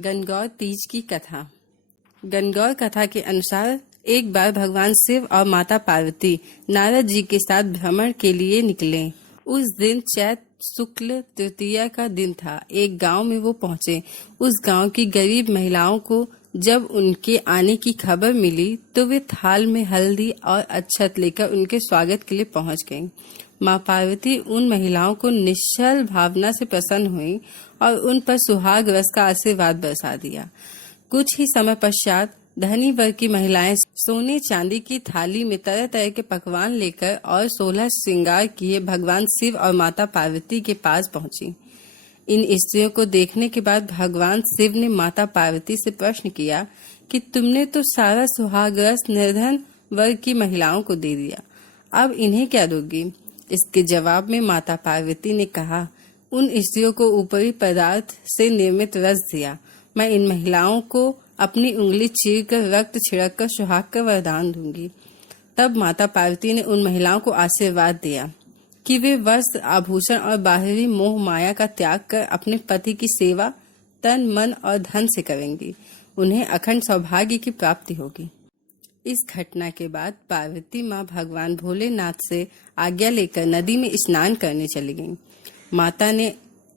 गणगौर तीज की कथा। गणगौर कथा के अनुसार एक बार भगवान शिव और माता पार्वती नारद जी के साथ भ्रमण के लिए निकले। उस दिन चैत्र शुक्ल तृतीया का दिन था। एक गांव में वो पहुंचे। उस गांव की गरीब महिलाओं को जब उनके आने की खबर मिली तो वे थाल में हल्दी और अक्षत लेकर उनके स्वागत के लिए पहुंच गईं। माँ पार्वती उन महिलाओं को निश्चल भावना से प्रसन्न हुई और उन पर सुहाग रस का आशीर्वाद बरसा दिया। कुछ ही समय पश्चात धनी वर्ग की महिलाएं सोने चांदी की थाली में तरह तरह के पकवान लेकर और 16 श्रृंगार किए भगवान शिव और माता पार्वती के पास पहुंची। इन स्त्रियों को देखने के बाद भगवान शिव ने माता पार्वती से प्रश्न किया कि तुमने तो सारा सुहाग रस निर्धन वर्ग की महिलाओं को दे दिया, अब इन्हें क्या दोगी? इसके जवाब में माता पार्वती ने कहा, उन स्त्रियों को ऊपरी पदार्थ से निर्मित रस दिया। मैं इन महिलाओं को अपनी उंगली चीरकर रक्त छिड़ककर सुहाग का वरदान दूंगी। तब माता पार्वती ने उन महिलाओं को आशीर्वाद दिया कि वे वस्त्र आभूषण और बाहरी मोह माया का त्याग कर अपने पति की सेवा तन मन और धन से करेंगी। उन्हें अखंड सौभाग्य की प्राप्ति होगी। इस घटना के बाद पार्वती माँ भगवान भोलेनाथ से आज्ञा लेकर नदी में स्नान करने चली गईं। माता ने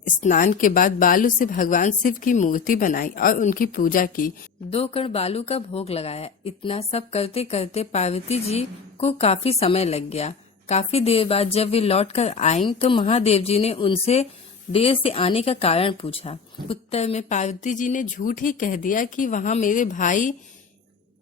स्नान के बाद बालू से भगवान शिव की मूर्ति बनाई और उनकी पूजा की। 2 कण बालू का भोग लगाया। इतना सब करते करते पार्वती जी को काफी समय लग गया। काफी देर बाद जब वे लौटकर आईं तो महादेव जी ने उनसे देर से आने का कारण पूछा। उत्तर में पार्वती जी ने झूठ ही कह दिया कि वहाँ मेरे भाई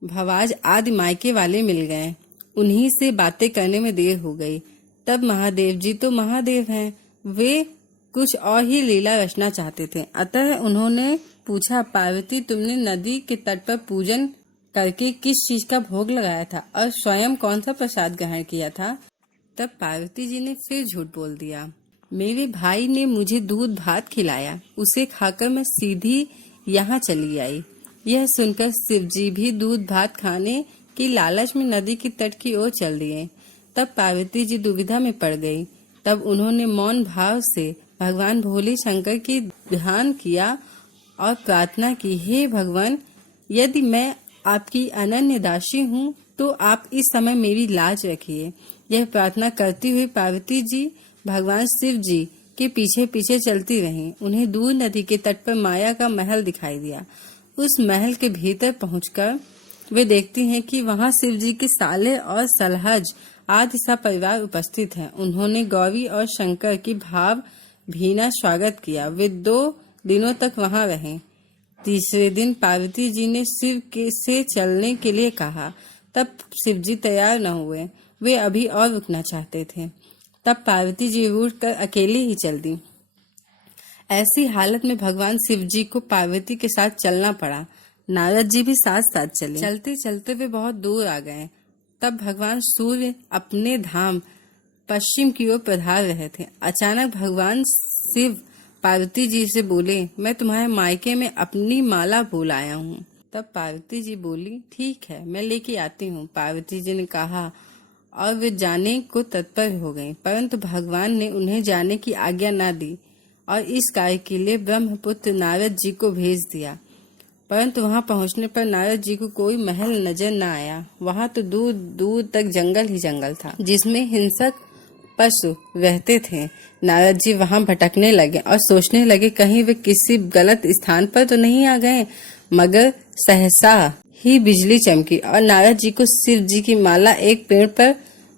भवाज आदि मायके वाले मिल गए, उन्हीं से बातें करने में देर हो गई। तब महादेव जी तो महादेव हैं, वे कुछ और ही लीला रचना चाहते थे। अतः उन्होंने पूछा, पार्वती तुमने नदी के तट पर पूजन करके किस चीज का भोग लगाया था और स्वयं कौन सा प्रसाद ग्रहण किया था? तब पार्वती जी ने फिर झूठ बोल दिया, मेरे भाई ने मुझे दूध भात खिलाया, उसे खाकर मैं सीधी यहाँ चली आई। यह सुनकर शिव जी भी दूध भात खाने की लालच में नदी की तट की ओर चल दिए। तब पार्वती जी दुविधा में पड़ गई। तब उन्होंने मौन भाव से भगवान भोले शंकर की ध्यान किया और प्रार्थना की, हे भगवान, यदि मैं आपकी अनन्य दासी हूँ तो आप इस समय मेरी लाज रखिए। यह प्रार्थना करती हुई पार्वती जी भगवान शिव जी के पीछे पीछे चलती रहीं। उन्हें दूर नदी के तट पर माया का महल दिखाई दिया। उस महल के भीतर पहुंचकर वे देखती हैं कि वहां शिव जी के साले और सलहज आदि सा परिवार उपस्थित है। उन्होंने गौरी और शंकर की भाव भीना स्वागत किया। वे 2 दिनों तक वहां रहे। तीसरे दिन पार्वती जी ने शिव से चलने के लिए कहा। तब शिव जी तैयार न हुए, वे अभी और रुकना चाहते थे। तब पार्वती जी उठकर अकेली ही चल दी। ऐसी हालत में भगवान शिव जी को पार्वती के साथ चलना पड़ा। नारद जी भी साथ साथ चले। चलते चलते वे बहुत दूर आ गए। तब भगवान सूर्य अपने धाम पश्चिम की ओर पधार रहे थे। अचानक भगवान शिव पार्वती जी से बोले, मैं तुम्हारे मायके में अपनी माला भूल आया हूँ। तब पार्वती जी बोली, ठीक है, मैं लेके आती हूँ। पार्वती जी ने कहा और वे जाने को तत्पर हो गईं। परंतु भगवान ने उन्हें जाने की आज्ञा न दी और इस कार्य के लिए ब्रह्मपुत्र नारद जी को भेज दिया। परंतु वहां पहुंचने पर नारद जी को कोई महल नजर न आया। वहां तो दूर दूर तक जंगल ही जंगल था, जिसमें हिंसक पशु रहते थे। नारद जी वहां भटकने लगे और सोचने लगे, कहीं वे किसी गलत स्थान पर तो नहीं आ गए। मगर सहसा ही बिजली चमकी और नारद जी को शिव जी की माला एक पेड़ पर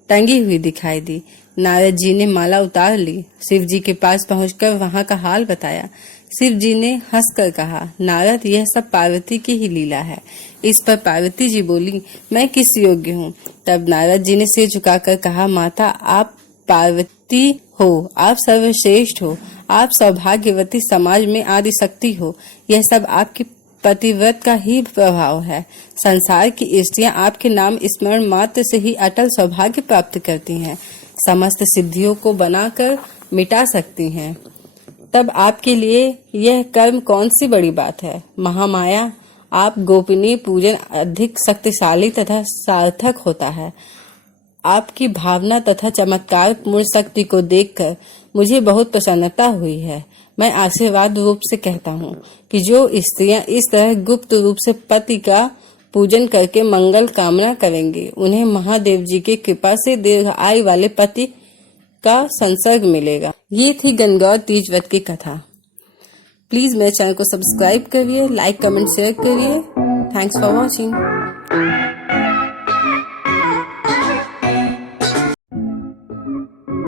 टंगी हुई दिखाई दी। नारद जी ने माला उतार ली। शिव जी के पास पहुंचकर वहां का हाल बताया। शिव जी ने हंसकर कहा, नारद, यह सब पार्वती की ही लीला है। इस पर पार्वती जी बोली, मैं किस योग्य हूँ? तब नारद जी ने सिर झुकाकर कहा, माता, आप पार्वती हो, आप सर्वश्रेष्ठ हो, आप सौभाग्यवती समाज में आदि शक्ति हो। यह सब आपकी पतिव्रत का ही प्रभाव है। संसार की स्त्रियां आपके नाम स्मरण मात्र से ही अटल सौभाग्य प्राप्त करती हैं, समस्त सिद्धियों को बनाकर मिटा सकती हैं। तब आपके लिए यह कर्म कौन सी बड़ी बात है? महामाया, आप गोपनीय पूजन अधिक शक्तिशाली तथा सार्थक होता है। आपकी भावना तथा चमत्कार पूर्ण शक्ति को देखकर मुझे बहुत प्रसन्नता हुई है। मैं आशीर्वाद रूप से कहता हूँ कि जो स्त्रियां इस तरह गुप्त रूप से पति का पूजन करके मंगल कामना करेंगे, उन्हें महादेव जी की कृपा से दीर्घ आयु वाले पति का संसर्ग मिलेगा। ये थी गणगौर तीज व्रत की कथा। प्लीज मेरे चैनल को सब्सक्राइब करिए, लाइक कमेंट शेयर करिए। Thanks for watching.